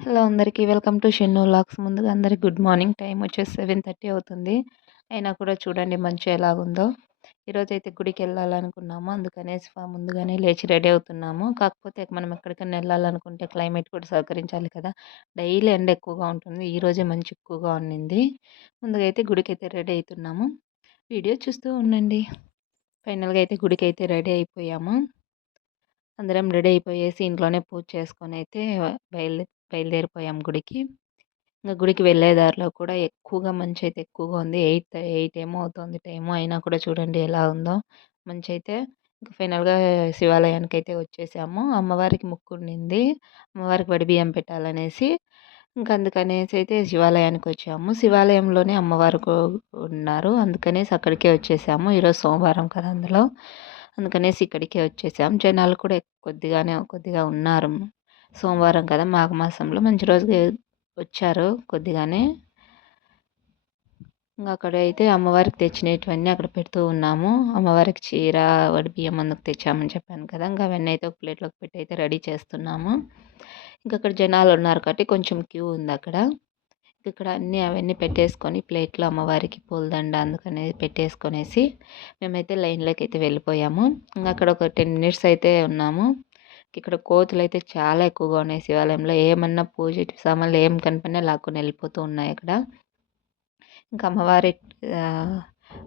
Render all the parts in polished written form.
Hello అందరికీ welcome to Shannu vlogs. ముందుగా అందరికి గుడ్ మార్నింగ్. టైం వచ్చేసి 7:30 అవుతుంది. అయినా కూడా చూడండి మంచు ఎలాగుందో. ఈరోజైతే గుడికి వెళ్ళాలనుకున్నాము. అందుకనేసి ముందుగానే లేచి రెడీ అవుతున్నాము. కాకపోతే మనం ఎక్కడికైనా వెళ్ళాలనుకుంటే క్లైమేట్ కూడా సహకరించాలి కదా. డైలీ ఎండ ఎక్కువగా ఉంటుంది. ఈరోజే మంచు ఎక్కువగా ఉన్నింది. ముందుగా అయితే గుడికైతే రెడీ అవుతున్నాము. వీడియో చూస్తూ ఉండండి. ఫైనల్గా అయితే గుడికైతే రెడీ అయిపోయాము. అందరం రెడీ అయిపోయేసి ఇంట్లోనే పూజ చేసుకొని అయితే బయలుదేరిపోయాం గుడికి. గుడికి వెళ్ళే దారిలో కూడా ఎక్కువగా మంచయితే ఎక్కువగా ఉంది. 8 ఏమో అవుతుంది టైము. అయినా కూడా చూడండి ఎలా ఉందో మంచయితే. ఇంక ఫైనల్‌గా శివాలయానికైతే వచ్చేసాము. అమ్మవారికి మొక్కుండింది. అమ్మవారికి వడిబియ్యం పెట్టాలనేసి. అందుకనేసి అయితే శివాలయానికొచ్చాము. శివాలయంలోనే అమ్మవారు ఉన్నారు. అందుకనేసి అక్కడికే వచ్చేసాము. ఈరోజు సోమవారం కదా అందులో. అందుకనేసి ఇక్కడికే వచ్చేసాం. జనాలు కూడా కొద్దిగా ఉన్నారు. సోమవారం కదా మాఘమాసంలో మంచి రోజుకి వచ్చారు కొద్దిగానే. అక్కడైతే అమ్మవారికి తెచ్చినటువన్నీ అక్కడ పెడుతూ ఉన్నాము. అమ్మవారికి చీర, వడిబియ్యం అందుకు తెచ్చామని చెప్పాను కదా. అవన్నీ అయితే ఒక ప్లేట్‌లోకి పెట్టి అయితే రెడీ చేస్తున్నాము. అక్కడ జనాలున్నారు కాబట్టి కొంచెం క్యూ ఉందక్కడ. ఇక్కడ అవన్నీ పెట్టేసుకొని ప్లేట్‌లో అమ్మవారికి పూలదండ అందుకని పెట్టేసుకొనేసి మేమైతే లైన్‌లోకైతే వెళ్ళిపోయాము. అక్కడ ఒక 10 మినిట్స్ అయితే ఉన్నాము. ఇక్కడ కోతులైతే చాలా ఎక్కువగా ఉన్నాయి శివాలయంలో. ఏమన్నా పూజ సామాన్లు ఏం కనపడినా లాక్కొని వెళ్ళిపోతూ ఉన్నాయి అక్కడ. అమ్మవారి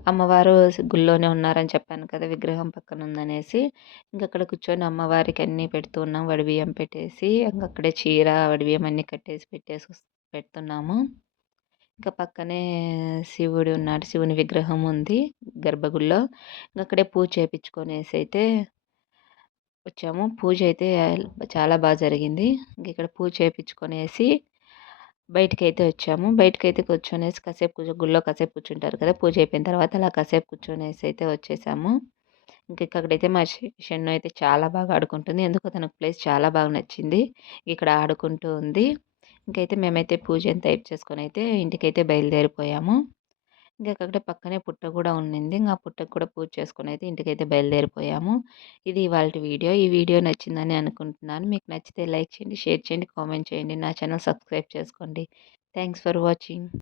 అమ్మవారు గుళ్ళోనే ఉన్నారని చెప్పాను కదా, విగ్రహం పక్కన ఉందనేసి. అక్కడ కూర్చొని అమ్మవారికి అన్నీ పెడుతూ ఉన్నాం. వడిబియ్యం పెట్టేసి అక్కడే చీర, వడిబియ్యం అన్నీ పెట్టేసి పెడుతున్నాము. పక్కనే శివుడు ఉన్నాడు. శివుని విగ్రహం ఉంది గర్భగుడిలో. అక్కడే పూజ చేపించుకొనేసి అయితే వచ్చాము. పూజ అయితే చాలా బాగా జరిగింది. ఇక్కడ పూజ చేపించుకొనేసి బయటికైతే వచ్చాము. బయటకైతే కూర్చొనేసి కాసేపు గుళ్ళో కాసేపు కూర్చుంటారు కదా, పూజ అయిపోయిన తర్వాత అలా కాసేపు కూర్చొనేసి అయితే వచ్చేసాము. ఇక్కడైతే మా షెన్ను అయితే చాలా బాగా ఆడుకుంటుంది. ఎందుకో తనకు ప్లేస్ చాలా బాగా నచ్చింది. ఇక్కడ ఆడుకుంటూ ఉంది. మేమైతే పూజ అంతా చేసుకొని అయితే ఇంటికైతే బయలుదేరిపోయాము. అక్కడ పక్కనే పుట్ట కూడా ఉండింది. ఆ పుట్టకు కూడా పూజ చేసుకొని అయితే ఇంటికైతే బయలుదేరిపోయాము. ఇది ఇవాల్టి వీడియో. ఈ వీడియో నచ్చిందని అనుకుంటున్నాను. మీకు నచ్చితే లైక్ చేయండి, షేర్ చేయండి, కామెంట్ చేయండి. నా ఛానల్ సబ్స్క్రైబ్ చేసుకోండి. Thanks for watching.